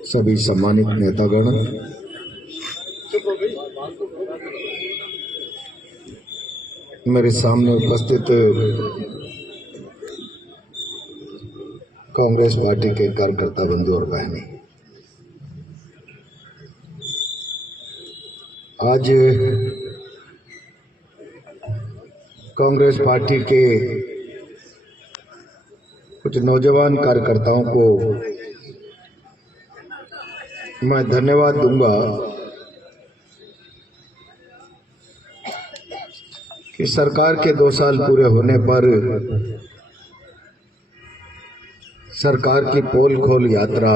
सभी सम्मानित नेतागण, मेरे सामने उपस्थित कांग्रेस पार्टी के कार्यकर्ता बंधु और बहनें, आज कांग्रेस पार्टी के कुछ नौजवान कार्यकर्ताओं को मैं धन्यवाद दूंगा कि सरकार के 2 साल पूरे होने पर सरकार की पोल खोल यात्रा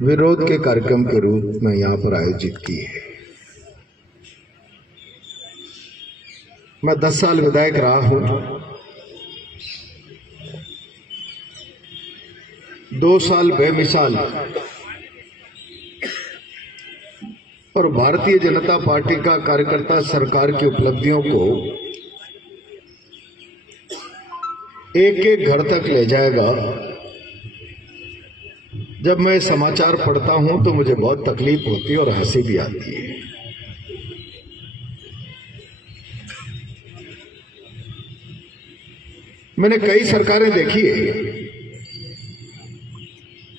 विरोध के कार्यक्रम के रूप में यहां पर आयोजित की है। मैं 10 साल विधायक रहा हूं। 2 साल बेमिसाल और भारतीय जनता पार्टी का कार्यकर्ता सरकार की उपलब्धियों को एक एक घर तक ले जाएगा। जब मैं समाचार पढ़ता हूं तो मुझे बहुत तकलीफ होती है और हंसी भी आती है। मैंने कई सरकारें देखी है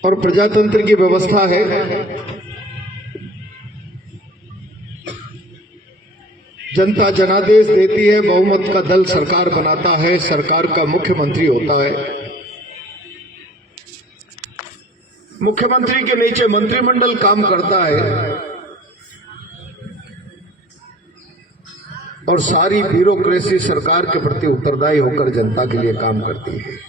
और प्रजातंत्र की व्यवस्था है। जनता जनादेश देती है, बहुमत का दल सरकार बनाता है, सरकार का मुख्यमंत्री होता है, मुख्यमंत्री के नीचे मंत्रिमंडल काम करता है और सारी ब्यूरोक्रेसी सरकार के प्रति उत्तरदायी होकर जनता के लिए काम करती है।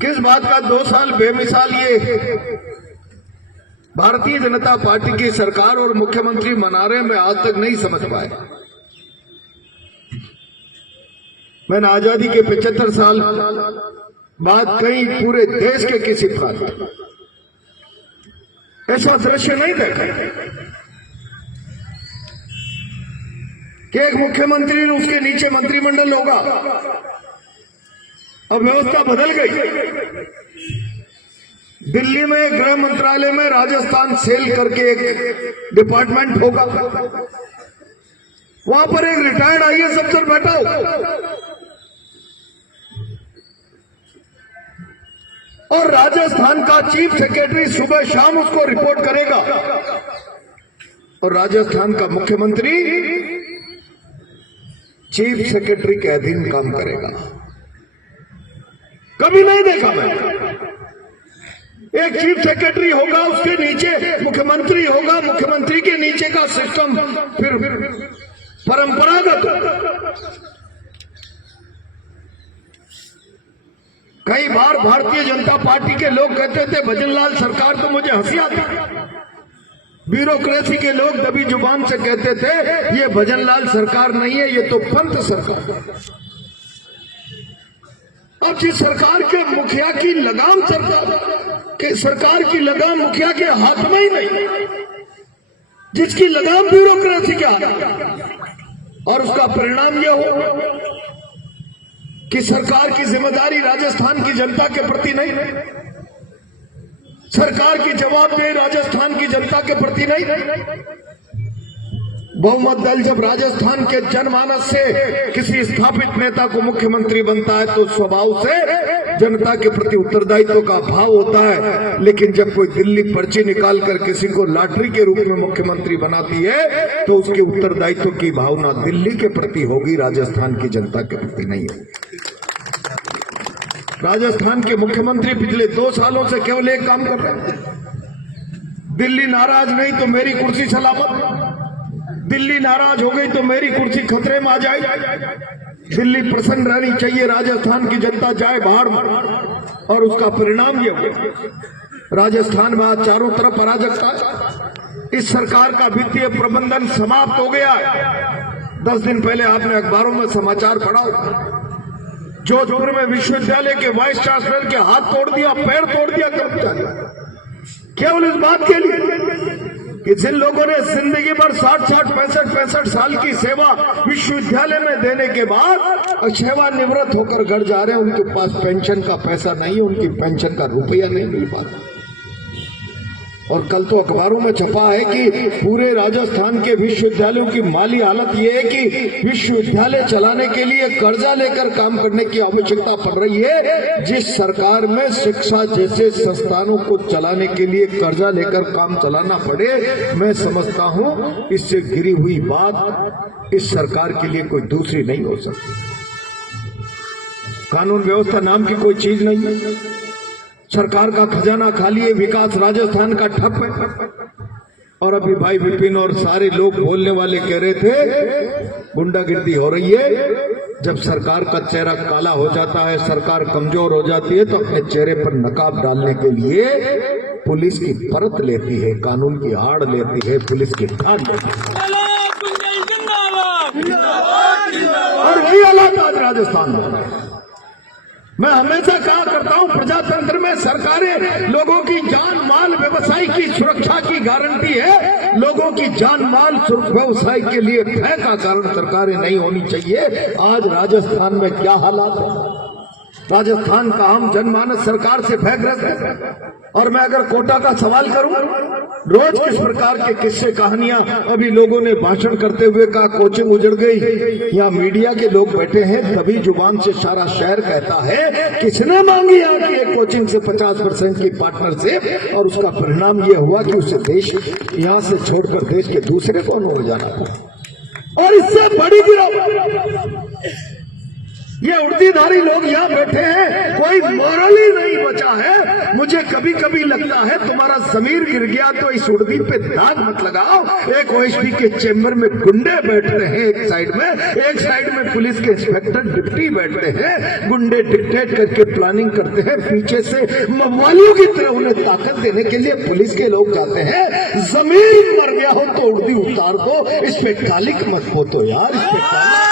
किस बात का 2 साल बेमिसाल ये भारतीय जनता पार्टी की सरकार और मुख्यमंत्री मना रहे, मैं आज तक नहीं समझ पाया। मैंने आजादी के 75 साल बाद कहीं पूरे देश के किसी प्रांत ऐसा दृश्य नहीं देखा कि एक मुख्यमंत्री और उसके नीचे मंत्रिमंडल होगा। अब व्यवस्था बदल गई। दिल्ली में गृह मंत्रालय में राजस्थान सेल करके एक डिपार्टमेंट होगा, वहां पर एक रिटायर्ड आईएएस अफसर बैठा होगा और राजस्थान का चीफ सेक्रेटरी सुबह शाम उसको रिपोर्ट करेगा और राजस्थान का मुख्यमंत्री चीफ सेक्रेटरी के अधीन काम करेगा। कभी नहीं देखा मैं। एक चीफ सेक्रेटरी होगा, उसके नीचे मुख्यमंत्री होगा, मुख्यमंत्री के नीचे का सिस्टम फिर परंपरागत। कई बार भारतीय जनता पार्टी के लोग कहते थे भजनलाल सरकार, तो मुझे हंसी आती। ब्यूरोक्रेसी के लोग दबी जुबान से कहते थे ये भजनलाल सरकार नहीं है, ये तो पंत सरकार। और जिस सरकार के मुखिया की लगाम सरकार की लगाम मुखिया के हाथ में ही नहीं, जिसकी लगाम ब्यूरोक्रेसी के हाथ, और उसका परिणाम यह हो कि सरकार की जिम्मेदारी राजस्थान की जनता के प्रति नहीं, सरकार की जवाबदेही राजस्थान की जनता के प्रति नहीं। बहुमत दल जब राजस्थान के जनमानस से किसी स्थापित नेता को मुख्यमंत्री बनता है तो स्वभाव से जनता के प्रति उत्तरदायित्व का भाव होता है। लेकिन जब कोई दिल्ली पर्ची निकालकर किसी को लॉटरी के रूप में मुख्यमंत्री बनाती है तो उसके उत्तरदायित्व की भावना दिल्ली के प्रति होगी, राजस्थान की जनता के प्रति नहीं होगी। राजस्थान के मुख्यमंत्री पिछले 2 सालों से केवल एक काम कर रहे हैं, दिल्ली नाराज नहीं तो मेरी कुर्सी सलामत, दिल्ली नाराज हो गई तो मेरी कुर्सी खतरे में आ जाएगी। दिल्ली प्रसन्न रहनी चाहिए, राजस्थान की जनता जाए बाहर में। और उसका परिणाम ये हुआ राजस्थान में आज चारों तरफ अराजकता। इस सरकार का वित्तीय प्रबंधन समाप्त हो गया है। 10 दिन पहले आपने अखबारों में समाचार पढ़ा, जोधपुर में विश्वविद्यालय के वाइस चांसलर के हाथ तोड़ दिया, पैर तोड़ दिया कर्मचारी, केवल इस बात के लिए कि जिन लोगों ने जिंदगी भर 60-60, 65 साल की सेवा विश्वविद्यालय में देने के बाद सेवानिवृत्त होकर घर जा रहे हैं, उनके पास पेंशन का पैसा नहीं है, उनकी पेंशन का रुपया नहीं मिल पाता। और कल तो अखबारों में छपा है कि पूरे राजस्थान के विश्वविद्यालयों की माली हालत यह है कि विश्वविद्यालय चलाने के लिए कर्जा लेकर काम करने की आवश्यकता पड़ रही है। जिस सरकार में शिक्षा जैसे संस्थानों को चलाने के लिए कर्जा लेकर काम चलाना पड़े, मैं समझता हूं इससे गिरी हुई बात इस सरकार के लिए कोई दूसरी नहीं हो सकती। कानून व्यवस्था नाम की कोई चीज नहीं है। सरकार का खजाना खाली है, विकास राजस्थान का ठप है। और अभी भाई विपिन और सारे लोग बोलने वाले कह रहे थे गुंडागिर्दी हो रही है। जब सरकार का चेहरा काला हो जाता है, सरकार कमजोर हो जाती है, तो अपने चेहरे पर नकाब डालने के लिए पुलिस की परत लेती है, कानून की आड़ लेती है, पुलिस की ठान लेती है। और वही हालात आज राजस्थान में। मैं हमेशा कहा करता हूं, प्रजातंत्र में सरकारें लोगों की जान माल व्यवसाय की सुरक्षा की गारंटी है। लोगों की जान माल व्यवसाय के लिए भय का कारण सरकारें नहीं होनी चाहिए। आज राजस्थान में क्या हालात है? राजस्थान का आम जनमानस सरकार से भयग्रस्त है। और मैं अगर कोटा का सवाल करूं, रोज किस प्रकार के किस्से कहानियां अभी लोगों ने भाषण करते हुए कहा कोचिंग उजड़ गई, या मीडिया के लोग बैठे हैं तभी जुबान से सारा शहर कहता है किसने मांगी आपकी एक कोचिंग से 50% की पार्टनरशिप, और उसका परिणाम ये हुआ कि उसे देश यहां से छोड़कर देश के दूसरे कोनों में जाना था। और इससे बड़ी गिरोह ये उर्दीधारी लोग यहाँ बैठे हैं, कोई मॉरल ही नहीं बचा है। मुझे कभी कभी लगता है तुम्हारा जमीर गिर गया तो इस उर्दी पे दाग मत लगाओ। एक ओएसडी के चेंबर में गुंडे बैठ रहे हैं एक साइड में पुलिस के इंस्पेक्टर डिप्टी बैठते हैं। गुंडे डिक्टेट करके प्लानिंग करते हैं, पीछे से मवालियों की तरह उन्हें ताकत देने के लिए पुलिस के लोग जाते हैं। जमीर मर गया हो तो उर्दी उतार दो, इस पे कालिक मत हो तो यार, इस पे कालिक।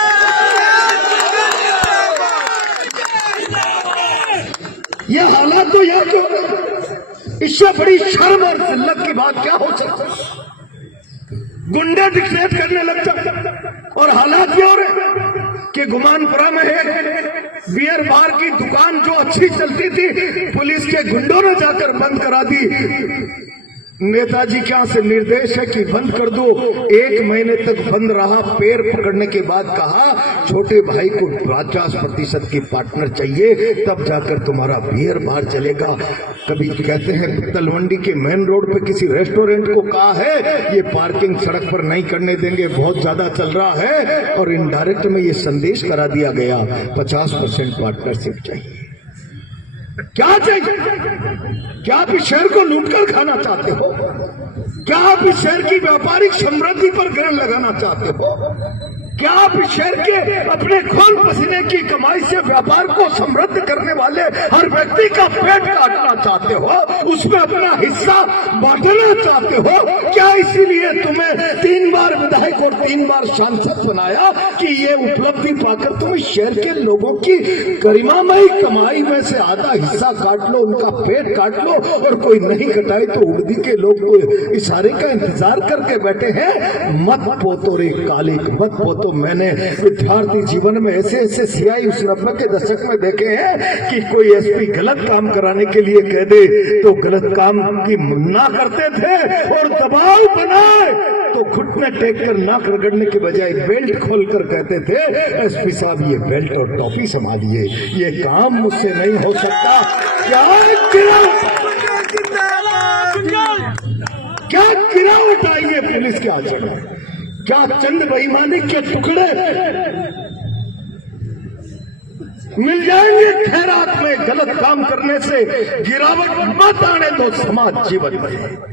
ये हालात तो यहाँ क्यों? इससे बड़ी शर्म और जिल्लत की बात क्या हो सकती? गुंडे डिक्टेट करने लग जाते। और हालात क्या हो रहे कि गुमानपुरा में है बियर बार की दुकान जो अच्छी चलती थी, पुलिस के गुंडों ने जाकर बंद करा दी। नेताजी के यहाँ से निर्देश है कि बंद कर दो। 1 महीने तक बंद रहा। पैर पकड़ने के बाद कहा छोटे भाई को 50% की पार्टनर चाहिए, तब जाकर तुम्हारा बियर बार चलेगा। कभी कहते हैं तलवंडी के मेन रोड पे किसी रेस्टोरेंट को कहा है ये पार्किंग सड़क पर नहीं करने देंगे, बहुत ज्यादा चल रहा है। और इनडायरेक्ट में ये संदेश करा दिया गया 50% पार्टनरशिप चाहिए। क्या चाहिए? क्या आप इस शहर को लूटकर खाना चाहते हो? क्या आप इस शहर की व्यापारिक समृद्धि पर ग्रहण लगाना चाहते हो? क्या आप इस शहर के अपने खून पसीने की कमाई से व्यापार को समृद्ध करने वाले हर व्यक्ति का पेट काटना चाहते हो, उसमें अपना हिस्सा बांटना चाहते हो? क्या इसीलिए तुम्हें 3 बार विधायक और 3 बार सांसद बनाया कि ये उपलब्धि पाकर तुम इस शहर के लोगों की गरिमामयी कमाई में से आधा हिस्सा काट लो, उनका पेट काट लो, और कोई नहीं कटाए तो उर्दी के लोग इशारे का इंतजार करके बैठे हैं? मत पोतो रे कालिक, मत पोतो। तो मैंने विद्यार्थी जीवन में ऐसे सीआई उस 90 के दशक में देखे हैं कि कोई एसपी गलत काम कराने के लिए कह दे तो गलत काम की मना करते थे, और दबाव बनाए तो घुटने टेक कर नाक रगड़ने के बजाय बेल्ट खोलकर कहते थे एसपी साहब ये बेल्ट और टॉपी संभालिए, ये काम मुझसे नहीं हो सकता। क्या गिरावट आई है पुलिस के आचरण में? क्या चंद बेईमानी के टुकड़े मिल जाएंगे खैरात में? गलत काम करने से गिरावट मत आने दो समाज जीवन में।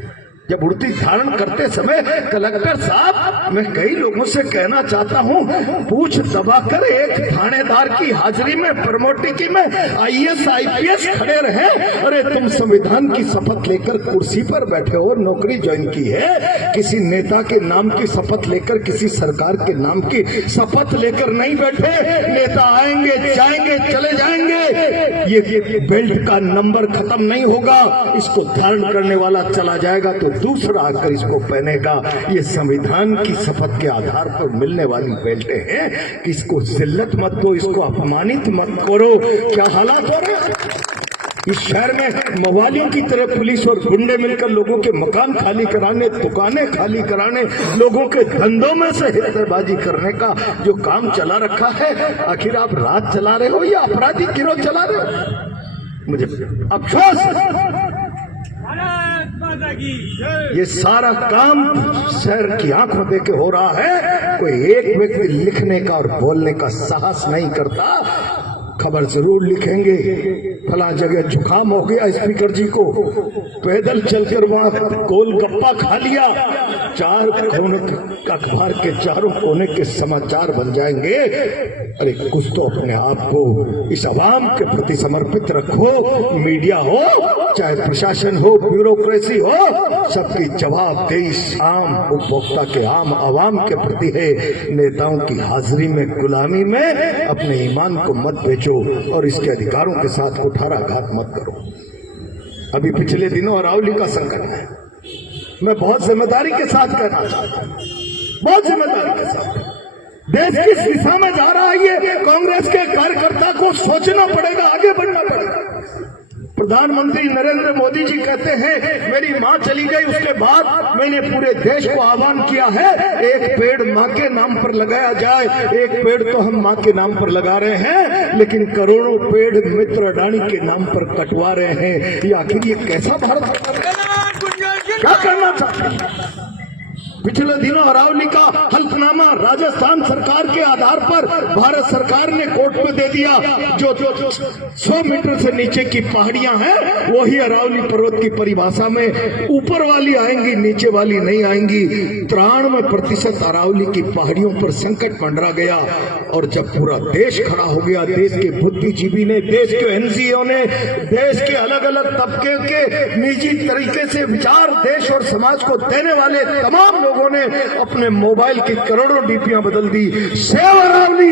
जब उर्दी धारण करते समय कलेक्टर साहब, मैं कई लोगों से कहना चाहता हूं, पूछ दबाकर एक थानेदार की हाजिरी में प्रमोटिकी में आईएएस आईपीएस खड़े रहे। अरे तुम संविधान की शपथ लेकर कुर्सी पर बैठे हो, नौकरी ज्वाइन की है, किसी नेता के नाम की शपथ लेकर, किसी सरकार के नाम की शपथ लेकर नहीं बैठे। नेता आएंगे जाएंगे चले जाएंगे, ये बेल्ट का नंबर खत्म नहीं होगा। इसको धारण करने वाला चला जाएगा तो दूसरा आकर इसको पहनेगा। ये संविधान की शपथ के आधार पर मिलने वाली बेल्टें हैं, इसको जिल्लत मत दो, इसको अपमानित मत करो। क्या हालात हो रहे हैं इस शहर में, मवालियों की तरह पुलिस और गुंडे मिलकर लोगों के मकान खाली कराने, दुकानें खाली कराने, लोगों के धंधों में से हिस्सेबाजी करने का जो काम चला रखा है। आखिर आप राज चला रहे हो या अपराधी गिरोह चला रहे हो? मुझे अफसोस, ये सारा काम शहर की आंखों देख के हो रहा है। कोई एक व्यक्ति लिखने का और बोलने का साहस नहीं करता। खबर जरूर लिखेंगे, फला जगह जुकाम हो गया स्पीकर जी को, पैदल चलकर वहां गोलगप्पा खा लिया। चार कोने अखबार के चारों कोने के समाचार बन जाएंगे। अरे कुछ तो अपने आप को इस आवाम के प्रति समर्पित रखो। मीडिया हो चाहे प्रशासन हो, ब्यूरोक्रेसी हो, सबकी जवाबदेही आम उपभोक्ता के, आम आवाम के प्रति है। नेताओं की हाजिरी में, गुलामी में अपने ईमान को मत बेचो और इसके अधिकारों के साथ कुठाराघात मत करो। अभी पिछले दिनों अरावली का संकट है, मैं बहुत जिम्मेदारी के साथ कहना चाहता हूं, बहुत जिम्मेदारी के साथ। देश किस दिशा में जा रहा है ये कांग्रेस के कार्यकर्ता को सोचना पड़ेगा, आगे बढ़ना पड़ेगा। प्रधानमंत्री नरेंद्र मोदी जी कहते हैं मेरी मां चली गई, उसके बाद मैंने पूरे देश को आह्वान किया है एक पेड़ मां के नाम पर लगाया जाए। एक पेड़ तो हम मां के नाम पर लगा रहे हैं, लेकिन करोड़ों पेड़ मित्र अडानी के नाम पर कटवा रहे हैं। ये आखिर ये कैसा भारत, क्या करना चाहते हैं? पिछले दिनों अरावली का हल्फनामा राजस्थान सरकार के आधार पर भारत सरकार ने कोर्ट में दे दिया। जो 100 मीटर से नीचे की पहाड़ियां हैं वही अरावली पर्वत की परिभाषा में ऊपर वाली आएंगी, नीचे वाली नहीं आएंगी। 93% अरावली की पहाड़ियों पर संकट मंडरा गया। और जब पूरा देश खड़ा हो गया, देश के बुद्धिजीवी ने, देश के एनजीओ ने, देश के अलग अलग तबके के निजी तरीके से विचार देश और समाज को देने वाले तमाम लोगों ने अपने मोबाइल की करोड़ों डीपीयां बदल दी। सेव अरावली,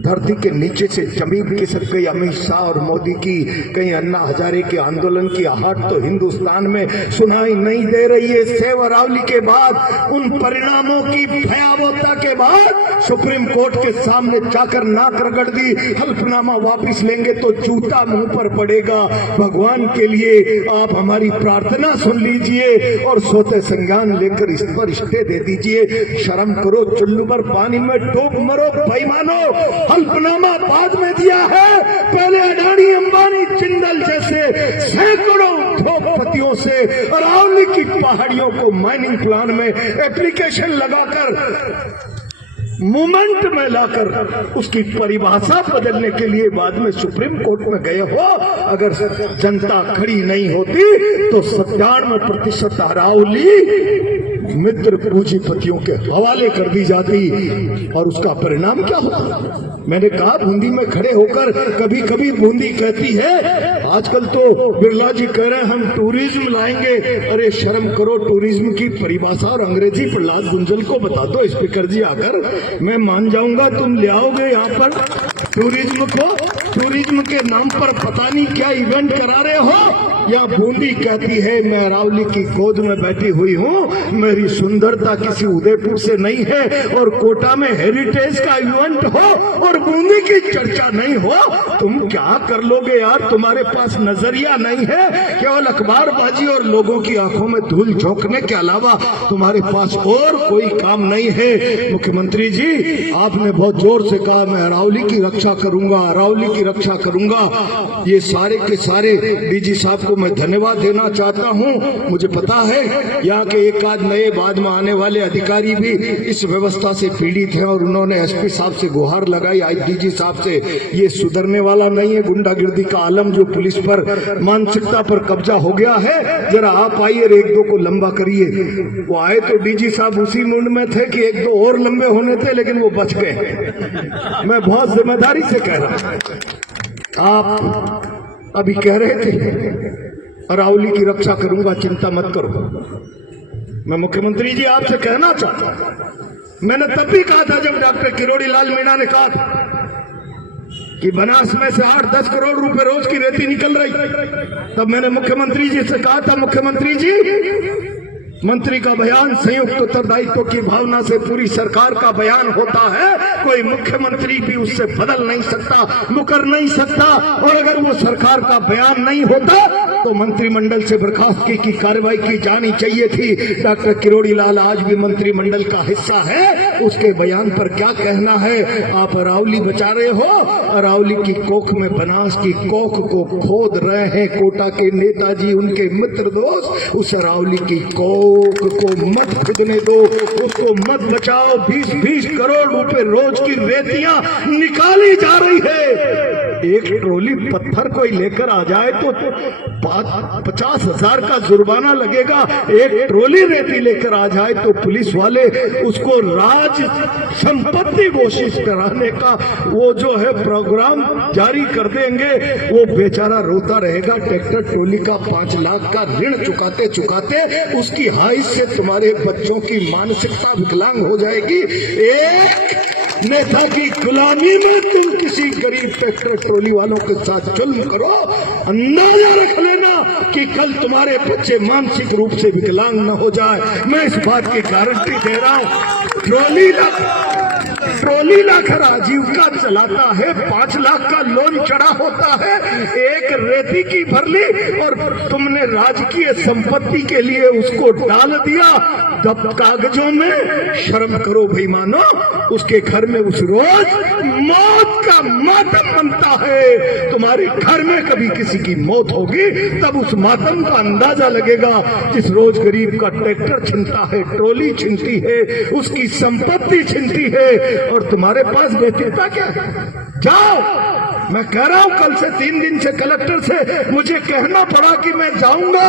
धरती के नीचे से जमीन खिसक गई। अमित शाह और मोदी की, कहीं अन्ना हजारे के आंदोलन की आहट तो हिंदुस्तान में सुनाई नहीं दे रही है। सेव अरावली के बाद, उन परिणामों की भयावहता के बाद सुप्रीम कोर्ट के सामने जाकर नाक रगड़ दी। हल्फनामा वापस लेंगे तो जूता मुंह पर पड़ेगा। भगवान के लिए आप हमारी प्रार्थना सुन लीजिए और सोते संज्ञान लेकर इस पर स्टे दे दीजिए। शर्म करो, चुल्लू पर पानी में डूब मरो बेईमानो। हल्फनामा बाद में दिया है, पहले अडानी, अंबानी, जिंदल जैसे सैकड़ों उद्योगपतियों से अरावली की पहाड़ियों को माइनिंग प्लान में एप्लीकेशन लगाकर, मूवमेंट में लाकर उसकी परिभाषा बदलने के लिए बाद में सुप्रीम कोर्ट में गए हो। अगर जनता खड़ी नहीं होती तो 97% अरावली मित्र पूंजीपतियों के हवाले कर दी जाती। और उसका परिणाम क्या होता? मैंने कहा बूंदी में खड़े होकर, कभी कभी बूंदी कहती है, आजकल तो बिरला जी कह रहे हैं हम टूरिज्म लाएंगे। अरे शर्म करो, टूरिज्म की परिभाषा और अंग्रेजी प्रहलाद गुंजल को बता दो स्पीकर जी आकर, मैं मान जाऊंगा तुम ले आओगे यहाँ पर टूरिज्म को। टूरिज्म के नाम पर पता नहीं क्या इवेंट करा रहे हो। या बूंदी कहती है मैं अरावली की गोद में बैठी हुई हूँ, मेरी सुंदरता किसी उदयपुर से नहीं है। और कोटा में हेरिटेज का इवेंट हो और बूंदी की चर्चा नहीं हो, तुम क्या कर लोगे यार? तुम्हारे पास नजरिया नहीं है, केवल अखबारबाजी और लोगों की आंखों में धूल झोंकने के अलावा तुम्हारे पास और कोई काम नहीं है। मुख्यमंत्री जी, आपने बहुत जोर से कहा मैं अरावली की रक्षा करूंगा, अरावली की रक्षा करूंगा। ये सारे के सारे डीजी साहब को मैं धन्यवाद देना चाहता हूं। मुझे पता है यहाँ के एक आध नए बाद में आने वाले अधिकारी भी इस व्यवस्था से पीड़ित हैं और उन्होंने एसपी साहब से गुहार लगाई, आईडीजी साहब से। ये सुधरने वाला नहीं है। गुंडागिर्दी का आलम जो पुलिस पर, मानसिकता पर कब्जा हो गया है, जरा आप आइए और एक दो को लंबा करिए। वो आए तो डीजी साहब उसी मूड में थे कि एक दो और लंबे होने थे, लेकिन वो बच गए। मैं बहुत जिम्मेदारी से कह रहा हूं। आप अभी कह रहे थे अरावली की रक्षा करूंगा, चिंता मत करो। मैं मुख्यमंत्री जी आपसे कहना चाहता हूं, मैंने तब भी कहा था जब डॉक्टर किरोड़ी लाल मीणा ने कहा था कि बनास में से 8-10 करोड़ रुपए रोज की रेती निकल रही। तब मैंने मुख्यमंत्री जी से कहा था, मुख्यमंत्री जी, मंत्री का बयान संयुक्त उत्तरदायित्व की भावना से पूरी सरकार का बयान होता है, कोई मुख्यमंत्री भी उससे बदल नहीं सकता, मुकर नहीं सकता, और अगर वो सरकार का बयान नहीं होता तो मंत्रिमंडल से बर्खास्तगी की कार्रवाई की जानी चाहिए थी। डॉक्टर किरोड़ी लाल आज भी मंत्रिमंडल का हिस्सा है, उसके बयान पर क्या कहना है? आप अरावली बचा रहे हो, अरावली की कोख में बनास की कोख को खोद रहे हैं कोटा के नेताजी, उनके मित्र दोस्त। उस अरावली की कोख को मत खुदने दो, उसको मत बचाओ। 20-20 करोड़ रुपए रोज की रेतियां निकाली जा रही है। एक ट्रोली पत्थर कोई लेकर आ जाए तो 50,000 का जुर्माना लगेगा। एक ट्रोली रेती लेकर आ जाए तो पुलिस वाले उसको राज संपत्ति घोषित कराने का वो जो है प्रोग्राम जारी कर देंगे। वो बेचारा रोता रहेगा। ट्रैक्टर ट्रोली का 5 लाख का ऋण चुकाते चुकाते उसकी हाइट से तुम्हारे बच्चों की मानसिकता विकलांग हो जाएगी। एक नेता की गुलामी में तुम किसी गरीब ट्रैक्टर ट्रोली वालों के साथ जुल्म करो, अंदाजा रख लेना कि कल तुम्हारे बच्चे मानसिक रूप से विकलांग न हो जाए। मैं इस बात की गारंटी दे रहा हूँ। ट्रोली लाकर आजीविका चलाता है, 5 लाख का लोन चढ़ा होता है, एक रेती की भर ली और तुमने राजकीय संपत्ति के लिए उसको डाल दिया जब कागजों में। शर्म करो भाई, मानो उसके घर में उस रोज मौत का मातम बनता है। तुम्हारे घर में कभी किसी की मौत होगी तब उस मातम का अंदाजा लगेगा। जिस रोज गरीब का ट्रैक्टर छिनता है, ट्रोली छिनती है, उसकी संपत्ति छिनती है, और तुम्हारे पास बेचता क्या है? जाओ। मैं कह रहा हूं, कल से 3 दिन से कलेक्टर से मुझे कहना पड़ा कि मैं जाऊंगा,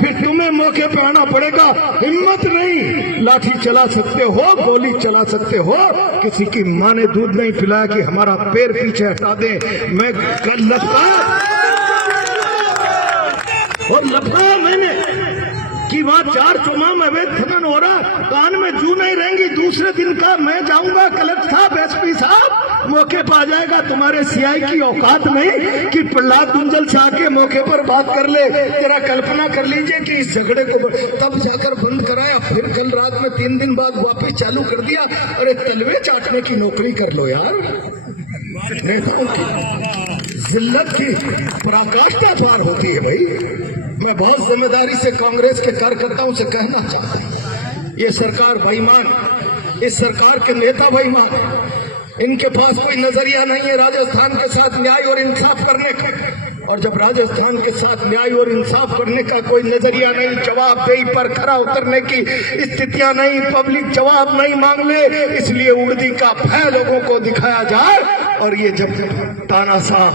फिर तुम्हें मौके पे आना पड़ेगा। हिम्मत नहीं, लाठी चला सकते हो, गोली चला सकते हो, किसी की माँ ने दूध नहीं पिलाया कि हमारा पैर पीछे हटा दे। मैं कल लफड़ा मैंने कि वहाँ 4 चुमाम अवैध खनन हो रहा, कान में जू नहीं रहेंगी। दूसरे दिन का मैं जाऊंगा, कलेक्टर साहब, एसपी साहब मौके पर आ जाएगा। तुम्हारे सीआई की औकात नहीं कि प्रहलाद गुंजल से आके मौके पर बात कर ले। तेरा कल्पना कर लीजिए कि इस झगड़े को तब जाकर बंद कराया, फिर कल रात में 3 दिन बाद वापस चालू कर दिया। अरे तलवे चाटने की नौकरी कर लो यार। नेताओं की जिल्लत की पराकाष्ठा पार होती है भाई। मैं बहुत जिम्मेदारी से कांग्रेस के कार्यकर्ताओं से कहना चाहता हूँ, ये सरकार बेईमान, इस सरकार के नेता बेईमान, इनके पास कोई नजरिया नहीं है राजस्थान के साथ न्याय और इंसाफ करने का। और जब राजस्थान के साथ न्याय और इंसाफ करने का कोई नजरिया नहीं, जवाबदेही पर खरा उतरने की स्थितियां नहीं, पब्लिक जवाब नहीं मांग ले, इसलिए उर्दी का भय लोगों को दिखाया जाए। और ये जब तानाशाह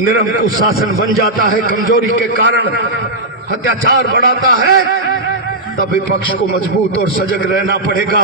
निरंकुश शासन बन जाता है, कमजोरी के कारण अत्याचार बढ़ाता है, तब विपक्ष को मजबूत और सजग रहना पड़ेगा।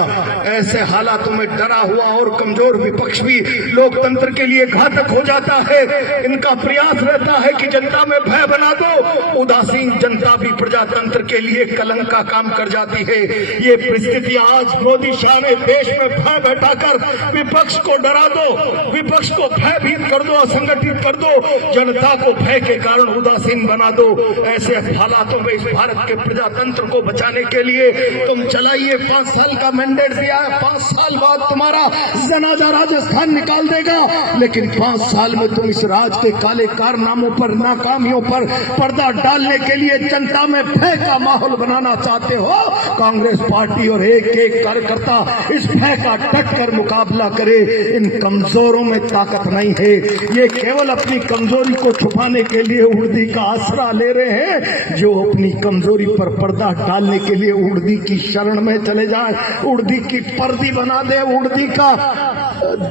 ऐसे हालातों में डरा हुआ और कमजोर विपक्ष भी लोकतंत्र के लिए घातक हो जाता है। इनका प्रयास रहता है कि जनता में भय बना दो। उदासीन जनता भी प्रजातंत्र के लिए कलंक का काम कर जाती है। ये परिस्थिति आज मोदी शाह ने देश में भय बैठाकर विपक्ष को डरा दो, विपक्ष को भयभीत कर दो, असंगठित कर दो, जनता को भय के कारण उदासीन बना दो। ऐसे हालातों में इस भारत के प्रजातंत्र को बचाने के लिए तुम चलाइए। 5 साल का मैंडेट दिया है, 5 साल बाद तुम्हारा जनाजा राजस्थान निकाल देगा, लेकिन 5 साल में तुम इस राज के काले कारनामों पर, नाकामियों पर पर्दा डालने के लिए जनता में भय का माहौल बनाना चाहते हो। कांग्रेस पार्टी और एक एक कार्यकर्ता इस भय का डट कर मुकाबला करे। इन कमजोरों में ताकत नहीं है, ये केवल अपनी कमजोरी को छुपाने के लिए उर्दी का आसरा ले रहे हैं। जो अपनी कमजोरी पर पर्दा डालने के लिए उर्दी की शरण में चले जाए, उर्दी की पर्दी बना दे, उर्दी का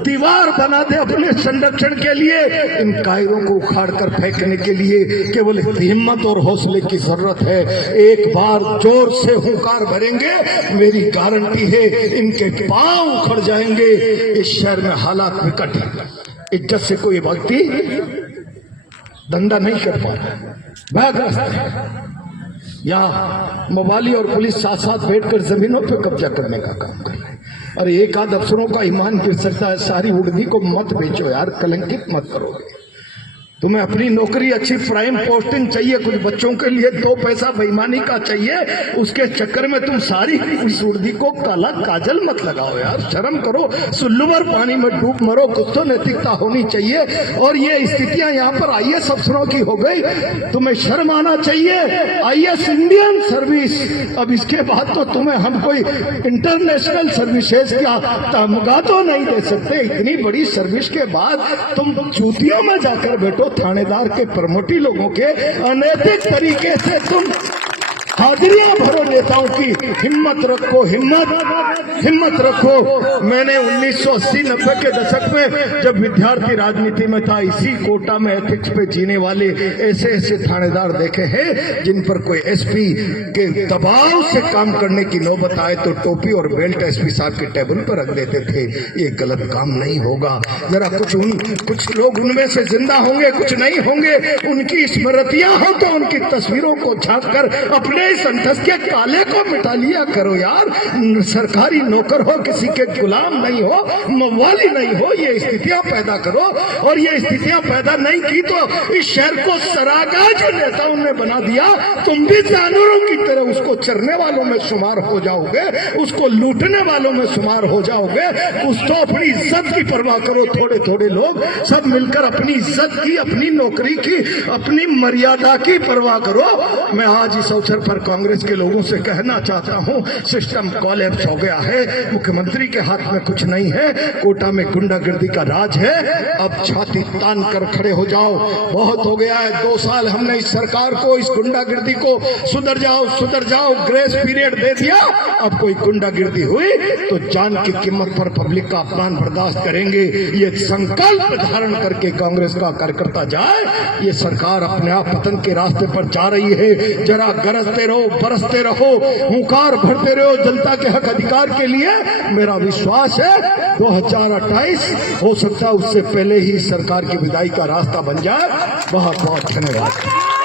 दीवार बना दे अपने संरक्षण के लिए, इन कायरों को उखाड़ कर फेंकने के लिए केवल हिम्मत और हौसले की जरूरत है। एक बार जोर से हुंकार भरेंगे, मेरी गारंटी है इनके पांव उखड़ जाएंगे। इस शहर में हालात विकट है, इज्जत से कोई व्यक्ति धंधा नहीं कर पा रहा, भयग्रस्त है, या मोबाली और पुलिस साथ साथ बैठकर जमीनों पर कब्जा करने का काम कर रहे हैं। अरे एक आध अफसरों का ईमान गिर सकता है, सारी उड़दी को मत बेचो यार, कलंकित मत करोगे। तुम्हें अपनी नौकरी अच्छी प्राइम पोस्टिंग चाहिए, कुछ बच्चों के लिए 2 पैसा बेईमानी का चाहिए, उसके चक्कर में तुम सारी इस उड़दी को काला काजल मत लगाओ यार, शर्म करो। सुल्लुवर पानी में डूब मरो, कुछ तो नैतिकता होनी चाहिए। और ये स्थितियां यहाँ पर IAS अफसरों की हो गई, तुम्हें शर्म आना चाहिए। IAS इंडियन सर्विस, अब इसके बाद तो तुम्हें हम कोई इंटरनेशनल सर्विसेज का तमगा तो नहीं दे सकते। इतनी बड़ी सर्विस के बाद तुम चूतियों में जाकर बैठो, थानेदार के प्रमोटी लोगों के अनैतिक तरीके से तुम हाजिरियां भरो नेताओं की। हिम्मत रखो, हिम्मत रखो। मैंने 1980-90 के दशक में जब विद्यार्थी राजनीति में था, इसी कोटा में एथिक्स पे जीने वाले ऐसे ऐसे थानेदार देखे हैं जिन पर कोई SP के दबाव से काम करने की नौबत आए तो टोपी और बेल्ट SP साहब के टेबल पर रख देते थे। ये गलत काम नहीं होगा। जरा कुछ लोग उनमें से जिंदा होंगे, कुछ नहीं होंगे। उनकी स्मृतियां हो तो उनकी तस्वीरों को झांक कर अपने संतस के काले को मिटा लिया करो यार। सरकारी नौकर हो, किसी के गुलाम नहीं हो, मवाली नहीं हो। ये स्थितियां पैदा करो, और ये स्थितियां पैदा नहीं की तो इस शहर को सरागा जो नेताओं ने बना दिया, तुम भी जानवरों की तरह उसको चरने वालों में शुमार हो जाओगे, उसको लूटने वालों में शुमार हो जाओगे। कुछ तो अपनी इज्जत की परवाह करो। थोड़े थोड़े लोग सब मिलकर अपनी इज्जत की, अपनी नौकरी की, अपनी मर्यादा की परवाह करो। मैं आज इस अवसर पर कांग्रेस के लोगों से कहना चाहता हूं, सिस्टम कोलैप्स हो गया है। मुख्यमंत्री के हाथ में कुछ नहीं है, कोटा में गुंडागर्दी का राज है। अब छाती तान कर खड़े हो जाओ, बहुत हो गया है। 2 साल हमने इस सरकार को, इस गुंडागर्दी को सुधर जाओ ग्रेस पीरियड दे दिया। अब कोई गुंडागर्दी हुई तो जान की कीमत पर पब्लिक का अपमान बर्दाश्त करेंगे। ये संकल्प धारण करके कांग्रेस का कार्यकर्ता जाए, ये सरकार अपने आप पतन के रास्ते पर जा रही है। जरा गरजते रहो, बरसते रहो, हुंकार भरते रहो जनता के हक अधिकार के लिए। मेरा विश्वास है 2028 हो सकता है उससे पहले ही सरकार की विदाई का रास्ता बन जाए। बहुत बहुत धन्यवाद।